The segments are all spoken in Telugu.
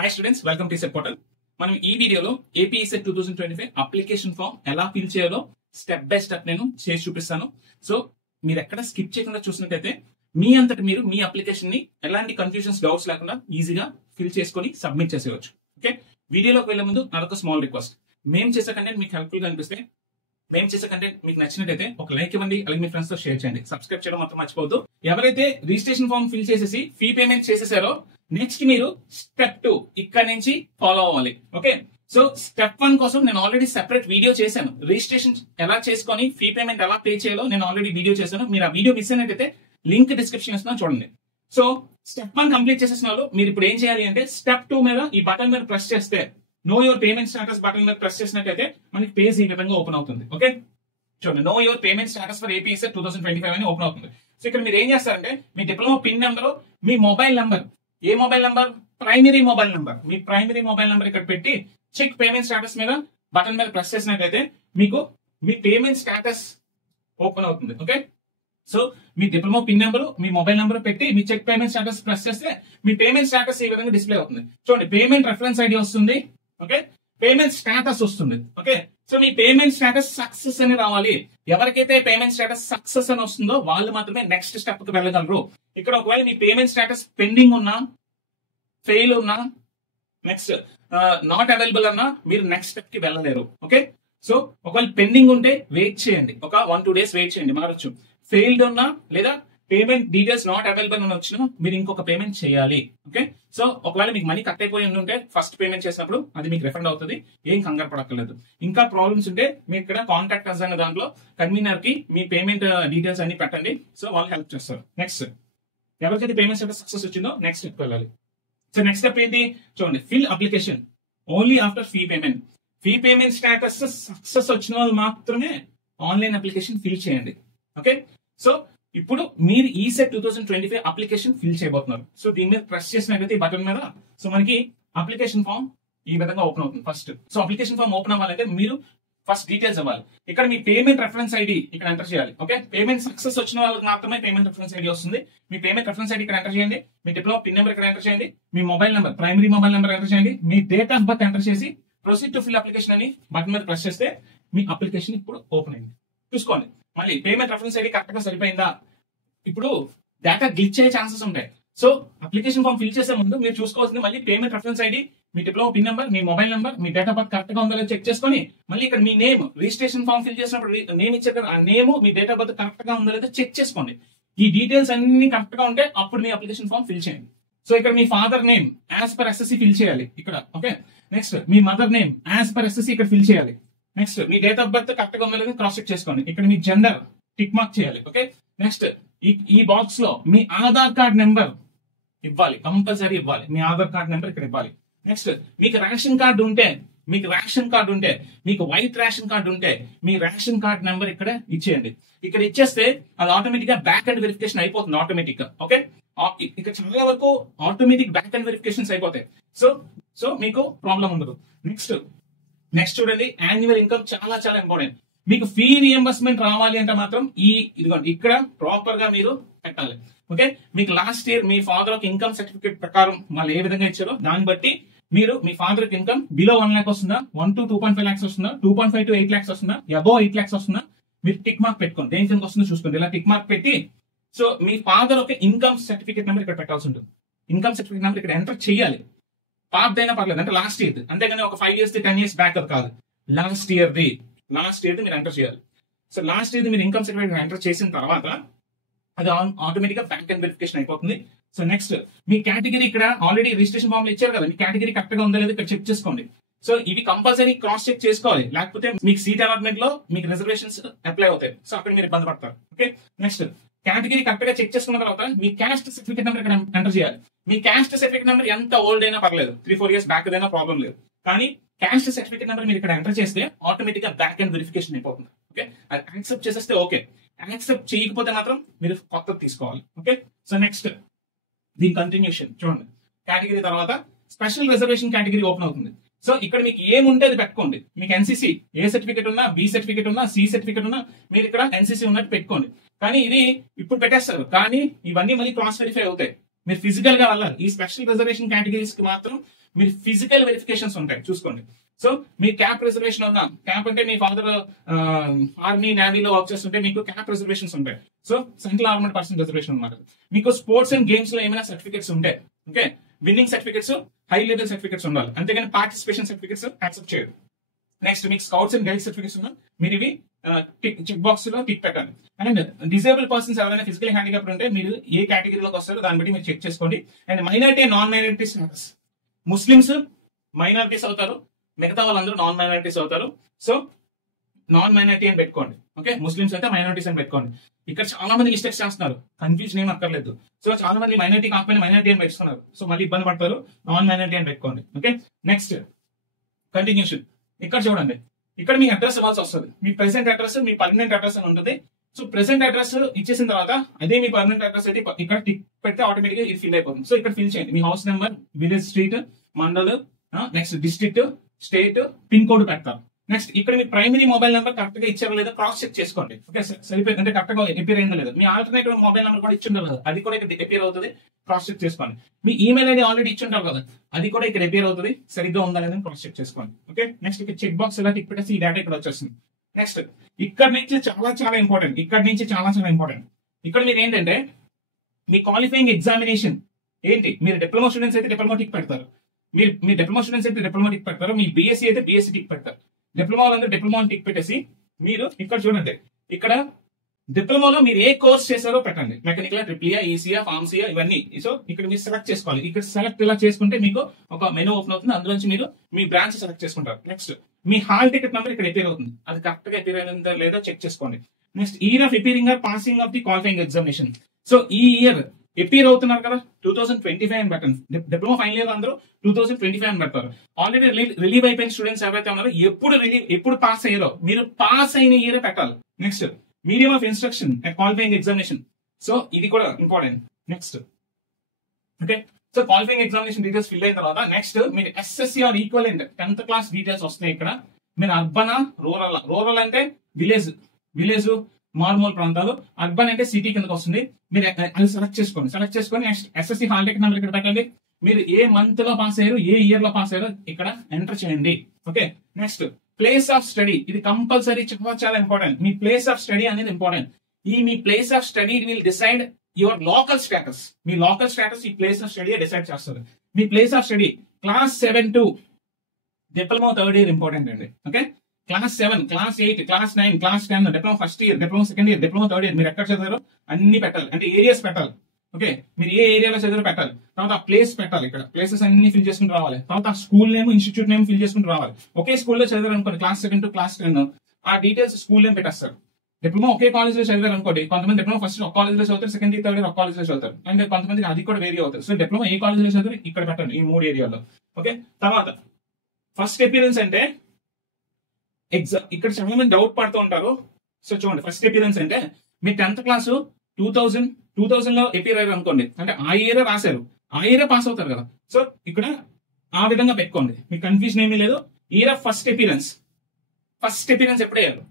Hi students, welcome to set portal. మనం ఈ వీడియోలో ఏపీఎస్సెట్ 2025 అప్లికేషన్ ఫామ్ ఎలా ఫిల్ చేయాలో స్టెప్ బై స్టెప్ నేను చేసి చూపిస్తాను. సో మీరు ఎక్కడ స్కిప్ చేయకుండా చూసినట్టయితే మీ అంతటి మీరు మీ అప్లికేషన్ ని ఎలాంటి కన్ఫ్యూజన్స్, డౌట్స్ లేకుండా ఈజీగా ఫిల్ చేసుకొని సబ్మిట్ చేసేయచ్చు. ఓకే, వీడియోలోకి వెళ్లే ముందు నాదొక స్మాల్ రిక్వెస్ట్. మేము చేసే కంటెంట్ మీకు హెల్ప్ఫుల్ గా అనిపిస్తే, మేము చేసే కంటెంట్ మీకు నచ్చినట్టయితే ఒక లైక్ ఇవ్వండి, అలాగే మీ ఫ్రెండ్స్ తో షేర్ చేయండి. సబ్స్క్రైబ్ చేయడం మాత్రం మర్చిపోవద్దు. ఎవరైతే రిజిస్ట్రేషన్ ఫామ్ ఫిల్ చేసేసి ఫీ పేమెంట్ చేసేసారో నెక్స్ట్ మీరు స్టెప్ 2 ఇక్కడ నుంచి ఫాలో అవ్వాలి. ఓకే, సో స్టెప్ 1 కోసం నేను ఆల్రెడీ సెపరేట్ వీడియో చేశాను. రిజిస్ట్రేషన్ ఎలా చేసుకొని ఫీ పేమెంట్ ఎలా పే చేయాలో నేను ఆల్రెడీ వీడియో చేశాను. మీరు ఆ వీడియో మిస్ అయినట్టయితే లింక్ డిస్క్రిప్షన్ ఇస్తున్నాను, చూడండి. సో స్టెప్ 1 కంప్లీట్ చేసేసిన వాళ్ళు మీరు ఇప్పుడు ఏం చేయాలి అంటే స్టెప్ 2 మీద ఈ బటన్ మీద ప్రెస్ చేస్తే, know your payment status button మీద ప్రెస్ చేసినట్టయితే మనకి పేజ్ ఈ విధంగా ఓపెన్ అవుతుంది. ఓకే, చూడండి, know your payment status for APSET 2025 అని ఓపెన్ అవుతుంది. సో ఇక్కడ మీరు ఏం చేస్తారంటే మీ డిప్లొమా పిన్ నెంబర్, మీ మొబైల్ నెంబర్, ఏ mobile number, primary mobile number, మీ ప్రైమరీ మొబైల్ నెంబర్ ఇక్కడ పెట్టి చెక్ పేమెంట్ స్టాటస్ మీద బటన్ మీద ప్రెస్ చేసినట్లయితే మీకు మీ పేమెంట్ స్టాటస్ ఓపెన్ అవుతుంది. ఓకే, సో మీ డిప్లొమా పిన్ నెంబర్, మీ మొబైల్ నెంబర్ పెట్టి మీ చెక్ పేమెంట్ స్టాటస్ ప్రెస్ చేస్తే మీ పేమెంట్ స్టాటస్ ఈ విధంగా డిస్ప్లే అవుతుంది. చూడండి, పేమెంట్ రెఫరెన్స్ ఐడి వస్తుంది. ఓకే, పేమెంట్ స్టాటస్ వస్తుంది. ఓకే, సో మీ పేమెంట్ స్టాటస్ సక్సెస్ అని రావాలి. ఎవరికైతే పేమెంట్ స్టాటస్ సక్సెస్ అని వస్తుందో వాళ్ళు మాత్రమే నెక్స్ట్ స్టెప్ కి వెళ్ళగలరు. ఇక్కడ ఒకవేళ మీ పేమెంట్ స్టాటస్ పెండింగ్ ఉన్నా, ఫెయిల్ ఉన్నా, నెక్స్ట్ నాట్ అవైలబుల్ అన్నా మీరు నెక్స్ట్ స్టెప్ కి వెళ్ళలేరు. ఓకే, సో ఒకవేళ పెండింగ్ ఉంటే వెయిట్ చేయండి, ఒక 1-2 days వెయిట్ చేయండి, మారచ్చు. ఫెయిల్డ్ ఉన్నా లేదా పేమెంట్ డీటెయిల్స్ నాట్ అవైలబుల్ అని వచ్చినా మీరు ఇంకొక పేమెంట్ చేయాలి. ఓకే, సో ఒకవేళ మీకు మనీ కట్ అయిపోయి ఉంటే ఫస్ట్ పేమెంట్ చేసినప్పుడు అది మీకు రిఫండ్ అవుతుంది, ఏం కంగారు పడక్కర్లేదు. ఇంకా ప్రాబ్లమ్స్ ఉంటే మీరు ఇక్కడ కాంటాక్ట్ అస్ అనే దాంట్లో కన్వీనర్ కి మీ పేమెంట్ డీటెయిల్స్ అన్ని పెట్టండి, సో వాళ్ళు హెల్ప్ చేస్తారు. నెక్స్ట్ ఎవరికైతే పేమెంట్ స్టేటస్ సక్సెస్ వచ్చిందో నెక్స్ట్ స్టెప్ వెళ్ళాలి. సో నెక్స్ట్ స్టెప్ ఏంటి చూడండి, fill application only after fee payment. Fee payment status success వచ్చిన వాళ్ళు మాత్రమే ఆన్లైన్ అప్లికేషన్ ఫిల్ చేయండి. ఓకే, సో ఇప్పుడు మీరు ఈసెట్ 2025 అప్లికేషన్ ఫిల్ చేయబోతున్నారు. సో దీని మీద ప్రెస్ చేసినట్లయితే ఈ బటన్ మీద సో మనకి అప్లికేషన్ ఫామ్ ఈ విధంగా ఓపెన్ అవుతుంది. First so application form open అవ్వాలంటే మీరు ఫస్ట్ డీటెయిల్స్ ఇవ్వాలి. ఇక్కడ మీ పేమెంట్ రెఫరెన్స్ ఐడి ఇక్కడ ఎంటర్ చేయాలి. ఓకే, పేమెంట్ సక్సెస్ వచ్చిన వాళ్ళకి మాత్రమే పేమెంట్ రెఫరెన్స్ ఐడి వస్తుంది. మీ పేమెంట్ రెఫరెన్స్ ఐడి ఇక్కడ ఎంటర్ చేయండి, మీ డిప్లొమా పిన్ నెంబర్ ఇక్కడ ఎంటర్ చేయండి, మీ mobile number, primary mobile number enter చేయండి, మీ డేట్ ఆఫ్ బర్త్ ఎంటర్ చేసి ప్రొసీడ్ టు ఫిల్ అప్లికేషన్ అని బటన్ మీద ప్రెస్ చేస్తే మీ అప్లికేషన్ ఇప్పుడు ఓపెన్ అయింది. చూసుకోండి, మళ్ళీ పేమెంట్ రెఫరెన్స్ ఐడి కరెక్ట్ గా సరిపోయిందా. ఇప్పుడు డేటా గ్లిచ్ అయ్యే ఛాన్సెస్ ఉంటాయి. సో అప్లికేషన్ ఫామ్ ఫిల్ చేసే ముందు మీరు చూసుకోవాల్సింది మళ్ళీ పేమెంట్ రెఫరెన్స్ ఐడి, మీ డిప్లొమా పిన్ నెంబర్, మీ మొబైల్ నెంబర్, మీ డేట్ ఆఫ్ బర్త్ కరెక్ట్ గా ఉందో చెక్ చేసుకొని మళ్ళీ ఇక్కడ మీ నేమ్, రిజిస్ట్రేషన్ ఫామ్ ఫిల్ చేసినప్పుడు నేమ్ ఇచ్చే కదా, ఆ name, me date of birth correct గా ఉందో లేదో చెక్ చేసుకోండి. ఈ డీటెయిల్స్ అన్ని కరెక్ట్ గా ఉంటే అప్పుడు మీ అప్లికేషన్ ఫామ్ ఫిల్ చేయండి. సో ఇక్కడ మీ father name as per SSC fill చేయాలి ఇక్కడ. ఓకే, నెక్స్ట్ మీ mother name as per SSC ఇక్కడ ఫిల్ చేయాలి. నెక్స్ట్ మీ డేట్ ఆఫ్ బర్త్ కరెక్ట్ గా ఉందో లేదో క్రాస్ చెక్ చేసుకోండి. ఇక్కడ మీ జెండర్ టిక్ మార్క్ చేయాలి. ఓకే, నెక్స్ట్ ఈ బాక్స్ లో మీ ఆధార్ కార్డ్ నెంబర్ ఇవ్వాలి, కంపల్సరీ ఇవ్వాలి. మీ ఆధార్ కార్డ్ నెంబర్ ఇక్కడ ఇవ్వాలి. నెక్స్ట్ మీకు రేషన్ కార్డు ఉంటే, మీకు వైట్ రేషన్ కార్డు ఉంటే మీ రేషన్ కార్డ్ నెంబర్ ఇక్కడ ఇచ్చేయండి. ఇక్కడ ఇచ్చేస్తే అది ఆటోమేటిక్ గా బ్యాక్ అండ్ వెరిఫికేషన్ అయిపోతుంది ఆటోమేటిక్ గా. ఓకే, ఇక్కడ చాలా వరకు ఆటోమేటిక్ బ్యాక్ అండ్ వెరిఫికేషన్స్ అయిపోతాయి. సో మీకు ప్రాబ్లం ఉండదు. నెక్స్ట్ చూడండి, యాన్యువల్ ఇన్కమ్ చాలా చాలా ఇంపార్టెంట్. మీకు ఫీ రియంబర్స్మెంట్ రావాలి అంటే మాత్రం ఇదిగోండి ఇక్కడ ప్రాపర్ గా మీరు పెట్టాలి. ఓకే, మీకు లాస్ట్ ఇయర్ మీ ఫాదర్ ఒక ఇన్కమ్ సర్టిఫికేట్ ప్రకారం వాళ్ళు ఏ విధంగా ఇచ్చారో దాన్ని బట్టి మీరు మీ ఫాదర్ ఇన్కమ్ బిలో 1 lakh వస్తుందా, 1 to 2.5 lakhs వస్తుందా, 2.5 to 8 lakhs వస్తుందా, అబోవ్ 8 lakhs వస్తుందా, మీరు టిక్ మార్క్ పెట్టుకోండి. దేని కింద వస్తుందో చూసుకోండి, ఇలా టిక్ మార్క్ పెట్టి సో మీ ఫాదర్ ఒక ఇన్కమ్ సర్టిఫికేట్ నెంబర్ ఇక్కడ పెట్టాల్సి ఉంటుంది. ఇన్కమ్ సర్టిఫికేట్ నెంబర్ ఇక్కడ ఎంటర్ చేయాలి. పాతదైనా పర్లేదు, అంటే లాస్ట్ ఇయర్, అంతేగాని ఒక 5 years 10 years బ్యాక్ కాదు, లాస్ట్ ఇయర్ మీరు ఎంటర్ చేయాలి. సో లాస్ట్ ఇయర్ మీరు ఇన్కమ్ సర్టిఫికేట్ ఎంటర్ చేసిన తర్వాత అది ఆటోమేటిక్ గా బ్యాంక్ అండ్ వెరిఫికేషన్ అయిపోతుంది. సో నెక్స్ట్ మీ కేటగిరీ ఇక్కడ ఆల్రెడీ రిజిస్ట్రేషన్ ఫామ్ లో ఇచ్చారు కదా, మీ కేటగిరీ కరెక్ట్ గా ఉందా లేదా ఇక్కడ చెక్ చేసుకోండి. సో ఇవి కంపల్సరీ క్రాస్ చెక్ చేసుకోవాలి, లేకపోతే మీకు సీట్ అలాట్మెంట్ లో మీకు రిజర్వేషన్స్ అప్లై అవుతాయి. సో అక్కడ మీరు ఇబ్బంది పడతారు. ఓకే, నెక్స్ట్ కేటగిరీ కరెక్ట్ గా చెక్ చేసుకున్న తర్వాత మీ క్యాస్ట్ సర్టిఫికేట్ నెంబర్ ఇక్కడ ఎంటర్ చేయాలి. మీ క్యాస్ట్ సర్టిఫికేట్ నెంబర్ ఎంత ఓల్డ్ అయినా పర్లేదు, 3-4 years బ్యాక్ అయినా ప్రాబ్లం లేదు, కానీ క్యాస్ట్ సర్టిఫికేట్ నెంబర్ మీరు ఇక్కడ ఎంటర్ చేస్తే ఆటోమేటిక్ గా బ్యాక్ అండ్ వెరిఫికేషన్ అయిపోతుంది. ఓకే, అది యాక్సెప్ట్ చేసేస్తే ఓకే, యాక్సెప్ట్ చేయకపోతే మాత్రం మీరు కొత్తది తీసుకోవాలి. ఓకే, సో నెక్స్ట్ దీని కంటిన్యూషన్ చూడండి, కేటగిరీ తర్వాత స్పెషల్ రిజర్వేషన్ కేటగిరీ ఓపెన్ అవుతుంది. సో ఇక్కడ మీకు ఏముంటే అది పెట్టుకోండి. మీకు ఎన్సీసీ ఏ సర్టిఫికేట్ ఉన్నా, బి సర్టిఫికేట్ ఉన్నా, సి సర్టిఫికేట్ ఉన్నా మీరు ఇక్కడ ఎన్సీసీ ఉన్నట్టు పెట్టుకోండి. కానీ ఇది ఇప్పుడు పెట్టేస్తారు, కానీ ఇవన్నీ మళ్ళీ క్రాస్ వెరిఫై అవుతాయి. మీరు ఫిజికల్ గా వెళ్ళాలి. ఈ స్పెషల్ రిజర్వేషన్ కేటగిరీస్ కి మాత్రం మీరు ఫిజికల్ వెరిఫికేషన్స్ ఉంటాయి చూసుకోండి. సో మీ క్యాప్ రిజర్వేషన్ ఉన్నా, క్యాప్ అంటే మీ ఫాదర్ ఆర్మీ నేవీలో వర్క్ చేస్తుంటే మీకు క్యాప్ రిజర్వేషన్స్ ఉంటాయి. So central armed person reservation అన్నమాట. మీకు స్పోర్ట్స్ అండ్ గేమ్స్ లో ఏమైనా సర్టిఫికేట్స్ ఉంటాయి, okay, winnowing certificates, high level certificates ఉండాలి, అంతేగాని పార్టిసిపేషన్ సర్టిఫికేట్స్ యాక్సెప్ట్ చేయరు. నెక్స్ట్ మీకు స్కౌట్స్ అండ్ గైడ్స్ సర్టిఫికేట్స్ ఉన్నా మీరు ఇవి చెక్ బాక్స్ లో టిక్ పెట్టండి. అండ్ డిజేబుల్ పర్సన్స్ ఎవరైనా ఫిజికల్ హ్యాండిక్యాప్ ఉంటే మీరు ఏ కేటగిరీలోకి వస్తారో దాన్ని బట్టి మీరు చెక్ చేసుకోండి. And minority and non minority status, Muslims minorities అవుతారు, మిగతా వాళ్ళందరూ నాన్ మైనారిటీస్ అవుతారు. సో నాన్ మైనారిటీ అని పెట్టుకోండి, ఓకే, ముస్లిమ్స్ అయితే మైనారిటీస్ అని పెట్టుకోండి. ఇక్కడ చాలా మంది మిస్టేక్స్ చేస్తున్నారు, కన్ఫ్యూజన్ ఏం అక్కర్లేదు. సో చాలా మంది మైనారిటీ కాకపోయినా మైనారిటీ అని పెట్టుకున్నారు, సో మళ్ళీ ఇబ్బంది పడతారు, నాన్ మైనారిటీ అని పెట్టుకోండి. Okay, next continuation. ఇక్కడ చూడండి, ఇక్కడ మీ అడ్రస్ ఇవ్వాల్సి వస్తుంది. మీ ప్రెసెంట్ అడ్రస్, మీ పర్మనెంట్ అడ్రస్ అని ఉంటుంది. సో ప్రెసెంట్ అడ్రస్ ఇచ్చేసిన తర్వాత అదే మీ పర్మనెంట్ అడ్రస్ అయితే ఇక్కడ టిక్ పెడితే ఆటోమేటిక్ గా ఇది ఫిల్ అయిపోతుంది. సో ఇక్కడ ఫిల్ చేయండి. మీ house number, village, street, mandal, next district, state, pin code పెడతారు. నెక్స్ట్ ఇక్కడ మీ ప్రైమరీ మొబైల్ నెంబర్ కరెక్ట్ గా ఇచ్చారో లేదో క్రాస్ చెక్ చేసుకోండి. ఓకే, సరిపోయింది, అంటే కరెక్ట్ గా ఎపియర్ అయిందో లేదు. మీ ఆల్టర్నేటివ్ మొబైల్ నెంబర్ కూడా ఇచ్చిండాలి కదా, అది కూడా ఇక్కడ ఎపియర్ అవుతుంది, క్రాస్ చెక్ చేసుకోండి. మీ ఈమెయిల్ ఐడి ఆల్రెడీ ఇచ్చింటారు కదా, అది కూడా ఇక్కడ ఎపియర్ అవుతుంది, సరిగ్గా ఉందా లేదని క్రాస్ చెక్ చేసుకోండి. ఓకే, నెక్స్ట్ ఇక్కడ చెక్ బాక్స్ ఇలా టిక్ పెట్టేసి ఈ డేటా ఇక్కడ వచ్చేస్తుంది. నెక్స్ట్ ఇక్కడ నుంచి చాలా ఇంపార్టెంట్, ఇక్కడ మీరు ఏంటంటే మీ క్వాలిఫైయింగ్ ఎగ్జామినేషన్ ఏంటి. మీరు డిప్లొమా స్టూడెంట్స్ అయితే డిప్లొమా టిక్ పెడతారు, మీ డిప్లొమా స్టూడెంట్స్ అయితే డిప్లొమా టిక్ పెడతారు, మీ బీఎస్సీ అయితే బీఎస్సీ టిక్ పెడతారు. డిప్లొమా వాళ్ళందరూ డిప్లొమా టిక్ పెట్టేసి మీరు ఇక్కడ చూడండి, ఇక్కడ డిప్లొమాలో మీరు ఏ కోర్స్ చేశారో పెట్టండి. మెకానికల్, ట్రిపుల్ ఈసీఆ, ఫార్మసీయా, ఇవన్నీ. సో ఇక్కడ మీరు సెలెక్ట్ చేసుకోవాలి. ఇక్కడ సెలెక్ట్ ఇలా చేసుకుంటే మీకు ఒక మెనూ ఓపెన్ అవుతుంది, అందులోంచి మీరు మీ బ్రాంచ్ సెలెక్ట్ చేసుకుంటారు. నెక్స్ట్ మీ హాల్ టికెట్ నెంబర్ ఇక్కడ ఎపీర్ అవుతుంది, అది కరెక్ట్ గా ఎపీర్ అయిందో లేదో చెక్ చేసుకోండి. Next year of appearing or passing of the qualifying examination. So ఈ ఇయర్ ఎపీర్ అవుతున్నారు కదా 2025 అని పెట్టండి. డిప్లొమా ఫైనల్ ఇయర్ అందరూ 2025 అని పెడతారు. ఆల్రెడీ రిలీవ్ అయిపోయిన స్టూడెంట్స్ ఎవరైతే ఉన్నారో ఎప్పుడు పాస్ అయ్యారో మీరు పాస్ అయిన ఇయర్ పెట్టాలి. Next medium of instruction at qualifying examination. So ఇది కూడా important. Next okay, so qualifying examination details fill అయిన తర్వాత నెక్స్ట్ మీరు SSC or equivalent 10th class details వస్తాయి. ఇక్కడ మీరు అర్బన్, రూరల్ అంటే విలేజ్ మారుమూల ప్రాంతాలు, అర్బన్ అంటే సిటీ కిందకి వస్తుంది. మీరు అది సెలెక్ట్ చేసుకొని next SSC hall ticket number ఇక్కడ పెట్టండి. మీరు ఏ మంత్ లో పాస్ అయ్యారు, ఏ ఇయర్ లో పాస్ అయ్యారో ఇక్కడ ఎంటర్ చేయండి. Okay, next place of study, ఇది కంపల్సరీ చాలా ఇంపార్టెంట్. మీ ప్లేస్ ఆఫ్ స్టడీ అనేది ఇంపార్టెంట్. మీ place of study will decide your local status. మీ లోకల్ స్టేటస్ ఈ ప్లేస్ ఆఫ్ స్టడీ డిసైడ్ చేస్తుంది. మీ place of study class 7 to diploma 3rd year important అండి. Okay, class 7, class 8, class 9, class 10, diploma 1st year, diploma 2nd year, diploma 3rd year, మీరు ఎక్కడ చదివారో అన్ని పెట్టాలి. అంటే ఏరియాస్ పెట్టాలి. ఓకే, మీరు ఏ ఏరియాలో చదివారో పెట్టాలి. తర్వాత ఆ ప్లేస్ పెట్టాలి. ఇక్కడ ప్లేసెస్ అన్ని ఫిల్ చేసుకుంటూ రావాలి. తర్వాత ఆ school name, institute name fill చేసుకుంటూ రావాలి. ఒకే స్కూల్లో చదివారు అనుకోండి, క్లాస్ 7 to క్లాస్ 10, ఆ డీటెయిల్స్ స్కూల్ నేమ్ పెట్టేస్తారు. డిప్లొమా ఒకే కాలేజ్ లో చదివారు అనుకోండి, కొంతమంది డిప్లొమా ఫస్ట్ ఒక కాలేజ్ లో చదువుతారు, 2nd ఇయర్ 3rd ఇయర్ ఒక కాలేజ్ లో చదువుతారు, అండ్ కొంతమంది అది కూడా వేరీ అవుతారు. సో డిప్లొమా ఏ కాలేజ్ లో చదివారు ఇక్కడ పెట్టండి, ఈ 3 ఏరియాలో. ఓకే, తర్వాత ఫస్ట్ అపియరెన్స్ అంటే ఎగ్జామ్. ఇక్కడ చాలా మంది డౌట్ పడుతూ ఉంటారు. సో చూడండి, ఫస్ట్ అపియరెన్స్ అంటే మీ 10th క్లాస్ 2000 లో అపియర్ అయ్యారు అనుకోండి, అంటే ఆ ఇయర్ రాశారు, ఆ ఇయర్ పాస్ అవుతారు కదా. సో ఇక్కడ ఆ విధంగా పెట్టుకోండి, మీకు కన్ఫ్యూజన్ ఏమీ లేదు. ఇయర్ ఆఫ్ ఫస్ట్ అపియరెన్స్ ఎప్పుడు అయ్యారు,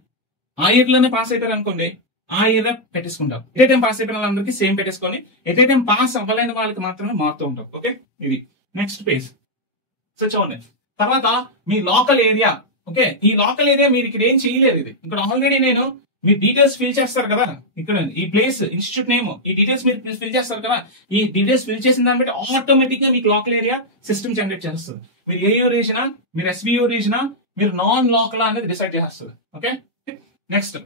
ఆ ఇయర్ లోనే పాస్ అవుతారు అనుకోండి, ఆ ఇయర్ పెట్టేసుకుంటారు. ఎట్ ఏ టైం పాస్ అయిపోయిన వాళ్ళందరికీ సేమ్ పెట్టేసుకొని, ఎట్ ఏ టైం పాస్ అవ్వలేని వాళ్ళకి మాత్రమే మారుతూ ఉంటాం. ఓకే, ఇది నెక్స్ట్ పేజ్. సో చూడండి, తర్వాత మీ లోకల్ ఏరియా. ఓకే, ఈ లోకల్ ఏరియా మీరు ఇక్కడ ఏం చేయలేరు. ఇది ఇక్కడ ఆల్రెడీ నేను మీ డీటెయిల్స్ ఫిల్ చేస్తారు కదా, ఇక్కడ ఈ ప్లేస్, ఇన్స్టిట్యూట్ నేమ్, ఈ డీటెయిల్స్ మీరు ఫిల్ చేస్తారు కదా, ఈ డీటెయిల్స్ ఫిల్ చేసిన దాన్ని బట్టి ఆటోమేటిక్ గా మీకు లోకల్ ఏరియా సిస్టమ్ జనరేట్ చేస్తుంది. మీరు ఏ యూర్ రీజనా, మీరు ఎస్వియూ రీజనా, మీరు నాన్ లోకల్ అనేది డిసైడ్ చేస్తుంది. Okay, next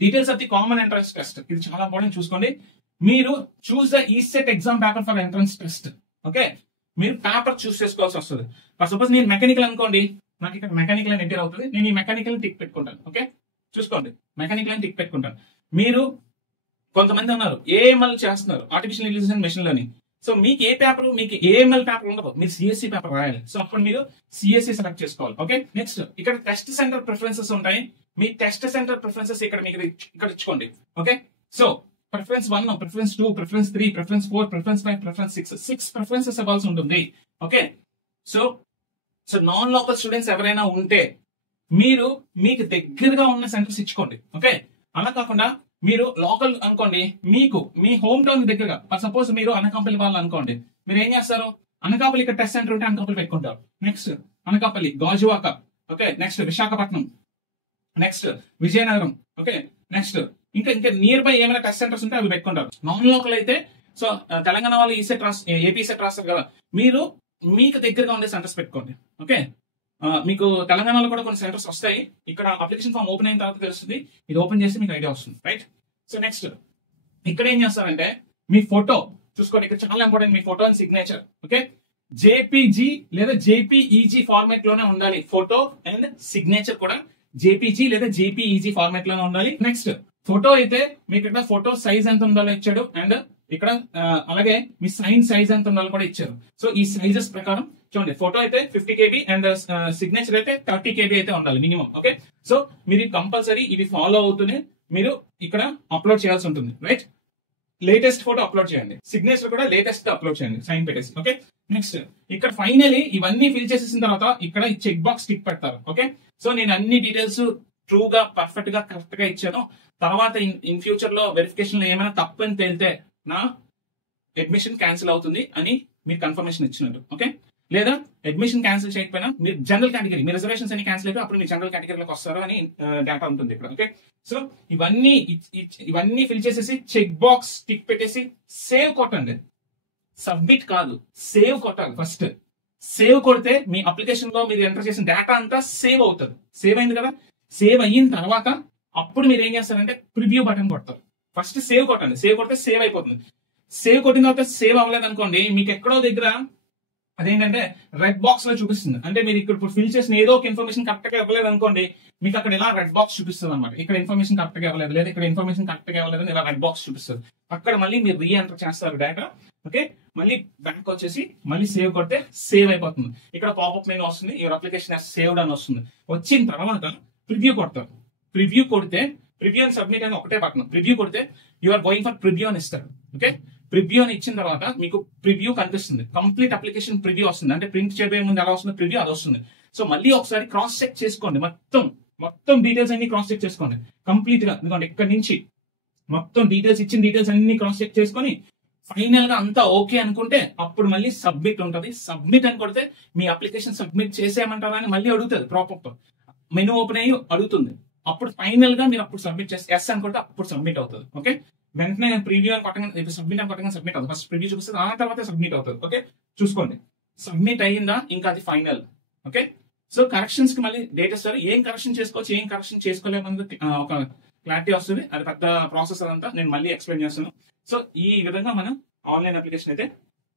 details of the common entrance test. ఇది చాలా ఇంపార్టెంట్, చూసుకోండి. మీరు choose the ECET exam paper for entrance test. Okay, మీరు పేపర్ చూస్ చేసుకోవాల్సి వస్తుంది. సపోజ్ నేను మెకానికల్ అనుకోండి, నాకు ఇక్కడ మెకానికల్ అని ఎంటర్ అవుతుంది, నేను ఈ మెకానికల్ టిక్ పెట్టుకుంటాను. ఓకే, చూసుకోండి, మెకానికల్ అని టిక్ పెట్టుకుంటాను. మీరు కొంతమంది ఉన్నారు ఏఎంఎల్ చేస్తున్నారు, artificial intelligence and machine learning. So మీకు ఏ పేపర్, మీకు ఏఎంఎల్ పేపర్ ఉండదు, మీరు సిఎస్సి పేపర్ రాయాలి. సో అప్పుడు మీరు సిఎస్సి సెలెక్ట్ చేసుకోవాలి. ఓకే, నెక్స్ట్ ఇక్కడ టెస్ట్ సెంటర్ ప్రిఫరెన్సెస్ ఉంటాయి. మీ టెస్ట్ సెంటర్ ప్రిఫరెన్సెస్ ఇక్కడ మీకు ఇక్కడ ఇచ్చుకోండి. Okay, so preference 1, preference 2, preference 3, preference 4, preference 5, preference 6 preferences ఇవ్వాల్సి ఉంటుంది. Okay, so non local students ఎవరైనా ఉంటే మీరు మీకు దగ్గరగా ఉన్న సెంటర్స్ ఇచ్చుకోండి. ఓకే, అలా కాకుండా మీరు లోకల్ అనుకోండి, మీకు మీ హోమ్ టౌన్ దగ్గరగా, సపోజ్ మీరు అనకాపల్లి వాళ్ళు అనుకోండి, మీరు ఏం చేస్తారు, అనకాపల్లి ఇక్కడ టెస్ట్ సెంటర్ ఉంటే అనకాపల్లి పెట్టుకుంటారు. Next Anakapalli, Gajuwaka, okay, next Visakhapatnam, next Vizianagaram, okay, next ఇంకా ఇంకా నియర్ బై ఏమైనా టెస్ట్ సెంటర్స్ ఉంటే అవి పెట్టుకుంటారు. నాన్ లోకల్ అయితే సో తెలంగాణ వాళ్ళు ఈసెట్ ఏపీ సెట్ రాస్తారు కదా, మీరు మీకు దగ్గరగా ఉండే సెంటర్స్ పెట్టుకోండి. ఓకే, మీకు తెలంగాణలో కూడా కొన్ని సెంటర్స్ వస్తాయి. ఇక్కడ అప్లికేషన్ ఫామ్ ఓపెన్ అయిన తర్వాత తెలుస్తుంది, ఇది ఓపెన్ చేస్తే మీకు ఐడియా వస్తుంది, రైట్. సో నెక్స్ట్ ఇక్కడ ఏం చేస్తారంటే మీ ఫోటో చూసుకోండి, ఇక్కడ చాలా important, me photo and signature. Okay, JPG లేదా జేపీఈజీ ఫార్మాట్ లోనే ఉండాలి. ఫోటో అండ్ సిగ్నేచర్ కూడా జేపీజీ లేదా జేపీఈజీ ఫార్మాట్ లోనే ఉండాలి. నెక్స్ట్ ఫోటో అయితే మీకు ఇక్కడ ఫోటో సైజ్ ఎంత ఉండాలో ఇచ్చాడు, అండ్ ఇక్కడ అలాగే మీ సైన్ సైజ్ ఎంత ఉండాలో కూడా ఇచ్చారు. సో ఈ సైజెస్ ప్రకారం చూడండి, ఫోటో అయితే 50 KB అండ్ సిగ్నేచర్ అయితే 30 KB అయితే ఉండాలి మినిమం. ఓకే, సో మీరు కంపల్సరీ ఇవి ఫాలో అవుతూనే మీరు ఇక్కడ అప్లోడ్ చేయాల్సి ఉంటుంది, రైట్. లేటెస్ట్ ఫోటో అప్లోడ్ చేయండి, సిగ్నేచర్ కూడా లేటెస్ట్ అప్లోడ్ చేయండి, సైన్ పెట్టేసి. ఓకే, నెక్స్ట్ ఇక్కడ ఫైనలీ ఇవన్నీ ఫిల్ చేసేసిన తర్వాత ఇక్కడ ఈ చెక్ బాక్స్ టిక్ పెడతారు. ఓకే, సో నేను అన్ని డీటెయిల్స్ ట్రూ గా పర్ఫెక్ట్ గా కరెక్ట్ గా ఇచ్చాను. తర్వాత ఇన్ ఫ్యూచర్ లో వెరిఫికేషన్ లో ఏమైనా తప్పని తేలితే నా అడ్మిషన్ క్యాన్సిల్ అవుతుంది అని మీరు కన్ఫర్మేషన్ ఇచ్చినట్టు. ఓకే, లేదా అడ్మిషన్ క్యాన్సిల్ చేయకపోయినా మీరు జనరల్ కేటగిరీ, మీ రిజర్వేషన్స్ అన్ని క్యాన్సిల్ అయిపోయి అప్పుడు మీరు జనరల్ కేటగిరీలోకి వస్తారు అని డేటా ఉంటుంది ఇక్కడ. ఓకే, సో ఇవన్నీ ఫిల్ చేసేసి చెక్ బాక్స్ టిక్ పెట్టేసి సేవ్ కొట్టండి. సబ్మిట్ కాదు, సేవ్ కొట్టాలి ఫస్ట్. సేవ్ కొడితే మీ అప్లికేషన్ లో మీరు ఎంటర్ చేసిన డేటా అంతా సేవ్ అవుతుంది. సేవ్ అయింది కదా, సేవ్ అయిన తర్వాత అప్పుడు మీరు ఏం చేస్తారంటే ప్రివ్యూ బటన్ కొడతారు. ఫస్ట్ సేవ్ కొట్టండి, సేవ్ కొడితే సేవ్ అయిపోతుంది. సేవ్ కొట్టిన తర్వాత సేవ్ అవ్వలేదు అనుకోండి, మీకు ఎక్కడో దగ్గర అదేంటంటే రెడ్ బాక్స్ లో చూపిస్తుంది. అంటే మీరు ఇక్కడ ఫిల్ చేసిన ఏదో ఒక ఇన్ఫర్మేషన్ కరెక్ట్ గా ఇవ్వలేదు అనుకోండి, మీకు అక్కడ ఇలా రెడ్ బాక్స్ చూపిస్తుంది అనమాట. ఇక్కడ ఇన్ఫర్మేషన్ కరెక్ట్ గా ఇవ్వలేదు, లేదా ఇక్కడ ఇన్ఫర్మేషన్ కరెక్ట్ గా ఇవ్వలేదు ఇలా రెడ్ బాక్స్ చూపిస్తుంది. అక్కడ మళ్ళీ మీరు రీ ఎంటర్ చేస్తారు డేటా. ఓకే, మళ్ళీ బ్యాక్ వచ్చేసి మళ్ళీ సేవ్ కొడితే సేవ్ అయిపోతుంది. ఇక్కడ పాపప్ మెనూ వస్తుంది, యువర్ అప్లికేషన్ సేవ్డ్ అని వస్తుంది. వచ్చిన తర్వాత ప్రివ్యూ కొడతారు. ప్రివ్యూ కొడితే ప్రివ్యూ అండ్ సబ్మిట్ అని ఒకటే బటన్. ప్రివ్యూ కొడితే యూఆర్ గోయింగ్ ఫర్ ప్రివ్యూ అని ఇస్తారు. ఓకే, ప్రివ్యూ అని ఇచ్చిన తర్వాత మీకు ప్రివ్యూ కనిపిస్తుంది, కంప్లీట్ అప్లికేషన్ ప్రివ్యూ వస్తుంది. అంటే ప్రింట్ చేయబోయే ముందు ఎలా వస్తుంది ప్రివ్యూ, అది వస్తుంది. సో మళ్ళీ ఒకసారి క్రాస్ చెక్ చేసుకోండి, మొత్తం డీటెయిల్స్ అన్ని క్రాస్ చెక్ చేసుకోండి కంప్లీట్ గా. ఎందుకంటే ఇక్కడ నుంచి మొత్తం డీటెయిల్స్ ఇచ్చిన డీటెయిల్స్ అన్ని క్రాస్ చెక్ చేసుకొని ఫైనల్ గా అంతా ఓకే అనుకుంటే అప్పుడు మళ్ళీ సబ్మిట్ ఉంటుంది. సబ్మిట్ అని కొడితే మీ అప్లికేషన్ సబ్మిట్ చేసేయమంటారా అని మళ్ళీ అడుగుతుంది. ప్రాపప్ మెనూ ఓపెన్ అయ్యి అడుగుతుంది. అప్పుడు ఫైనల్ గా మీరు అప్పుడు సబ్మిట్ చేస్తే ఎస్ అనుకుంటే అప్పుడు సబ్మిట్ అవుతుంది. ఓకే, వెంటనే ప్రివ్యూ అని కొట్టగానే సబ్మిట్ అని కొట్టగానే సబ్మిట్ అవుతుంది. ఫస్ట్ ప్రివ్యూ చూపిస్తుంది, ఆ తర్వాత సబ్మిట్ అవుతుంది. ఓకే, చూసుకోండి సబ్మిట్ అయ్యిందా, ఇంకా అది ఫైనల్. ఓకే, సో కరెక్షన్స్ కి మళ్ళీ డేట్ ఇస్తారు, ఏం కరెక్షన్ చేసుకోవచ్చు ఏం కరెక్షన్ చేసుకోలేమన్నది ఒక క్లారిటీ వస్తుంది. అది పెద్ద ప్రాసెస్ అదంతా నేను మళ్ళీ ఎక్స్ప్లెయిన్ చేస్తాను. సో ఈ విధంగా మనం ఆన్లైన్ అప్లికేషన్ అయితే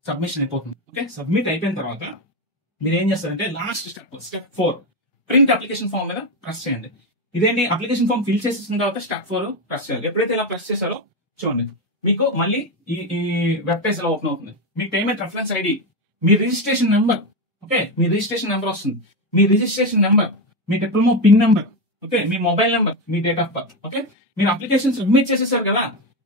సబ్మిషన్ అయిపోతుంది. ఓకే, సబ్మిట్ అయిపోయిన తర్వాత మీరు ఏం చేస్తారంటే last step 4 print application form మీద ప్రెస్ చేయండి. ఇదేంటి, అప్లికేషన్ ఫామ్ ఫిల్ చేసేసిన తర్వాత స్టెప్ 4 ప్రెస్ చేయాలి. ఎప్పుడైతే ఇలా ప్రెస్ చేశారో చూడండి, మీకు మళ్ళీ ఈ వెబ్ పేజ్ లో ఓపెన్ అవుతుంది. మీ పేమెంట్ రెఫరెన్స్ ఐడి, మీ రిజిస్ట్రేషన్ నెంబర్. ఓకే, మీ రిజిస్ట్రేషన్ నెంబర్ వస్తుంది. మీ రిజిస్ట్రేషన్ నెంబర్, మీ డిప్లొమా పిన్ నెంబర్, ఓకే, మీ మొబైల్ నెంబర్, మీ డేట్ ఆఫ్ బర్త్. ఓకే, మీరు అప్లికేషన్ సబ్మిట్ చేసేసారు కదా,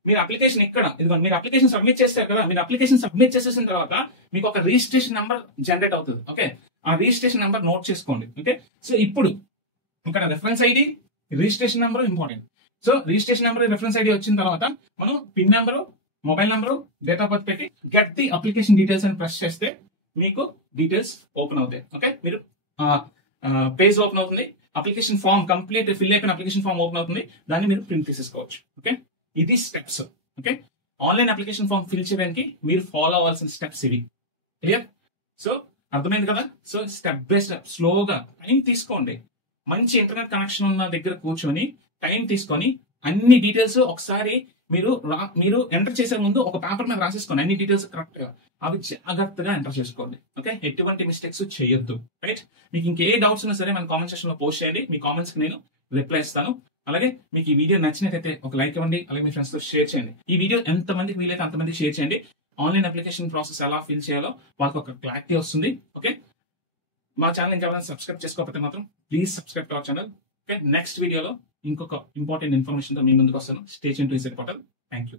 మీరు అప్లికేషన్ ఇక్కడ ఇదిగోండి, మీరు అప్లికేషన్ సబ్మిట్ చేస్తారు కదా, మీరు అప్లికేషన్ సబ్మిట్ చేసేసిన తర్వాత మీకు ఒక రిజిస్ట్రేషన్ నెంబర్ జనరేట్ అవుతుంది. ఓకే, ఆ రిజిస్ట్రేషన్ నెంబర్ నోట్ చేసుకోండి. ఓకే, సో ఇప్పుడు ఇక్కడ reference ID, registration number important. So registration number, reference ID వచ్చిన తర్వాత మనం pin number, mobile number, date of birth పెట్టి గెట్ ది అప్లికేషన్ డీటెయిల్స్ అని ప్రెస్ చేస్తే మీకు డీటెయిల్స్ ఓపెన్ అవుతాయి. ఓకే, మీరు పేజ్ ఓపెన్ అవుతుంది, అప్లికేషన్ ఫామ్ కంప్లీట్ ఫిల్ అయిపోయిన అప్లికేషన్ ఫామ్ ఓపెన్ అవుతుంది, దాన్ని మీరు ప్రింట్ తీసేసుకోవచ్చు. ఓకే, ఇది steps. Okay, online application form fill చేయడానికి మీరు ఫాలో అవ్వాల్సిన స్టెప్స్ ఇవి. క్లియర్? సో అర్థమైంది కదా. సో స్టెప్ బై స్టెప్ స్లోగా టైం తీసుకోండి. మంచి ఇంటర్నెట్ కనెక్షన్ ఉన్న దగ్గర కూర్చొని టైం తీసుకొని అన్ని డీటెయిల్స్ ఒకసారి మీరు ఎంటర్ చేసే ముందు ఒక పేపర్ మీద రాసేసుకోండి అన్ని డీటెయిల్స్ కరెక్ట్ గా, అవి జాగ్రత్తగా ఎంటర్ చేసుకోండి. ఓకే, ఎటువంటి మిస్టేక్స్ చేయొద్దు. రైట్, మీకు ఇంకే డౌట్స్ ఉన్నా సరే మన కామెంట్ సెక్షన్ లో పోస్ట్ చేయండి, మీ కామెంట్స్ కి నేను రిప్లై ఇస్తాను. అలాగే మీకు ఈ వీడియో నచ్చినట్లయితే ఒక లైక్ ఇవ్వండి, అలాగే మీ ఫ్రెండ్స్ తో షేర్ చేయండి. ఈ వీడియో ఎంతమందికి వీలైతే అంతమంది షేర్ చేయండి. ఆన్లైన్ అప్లికేషన్ ప్రాసెస్ ఎలా ఫిల్ చేయాలో వాళ్ళకి ఒక క్లారిటీ వస్తుంది. ఓకే, మా ఛానల్ ఇంకెవరైనా సబ్స్క్రైబ్ చేసుకోకపోతే మాత్రం please subscribe to our channel. Okay, next వీడియోలో ఇంకొక ఇంపార్టెంట్ ఇన్ఫర్మేషన్ తో మీ ముందుకు వస్తాను. Stay tuned to ECET portal. Thank you.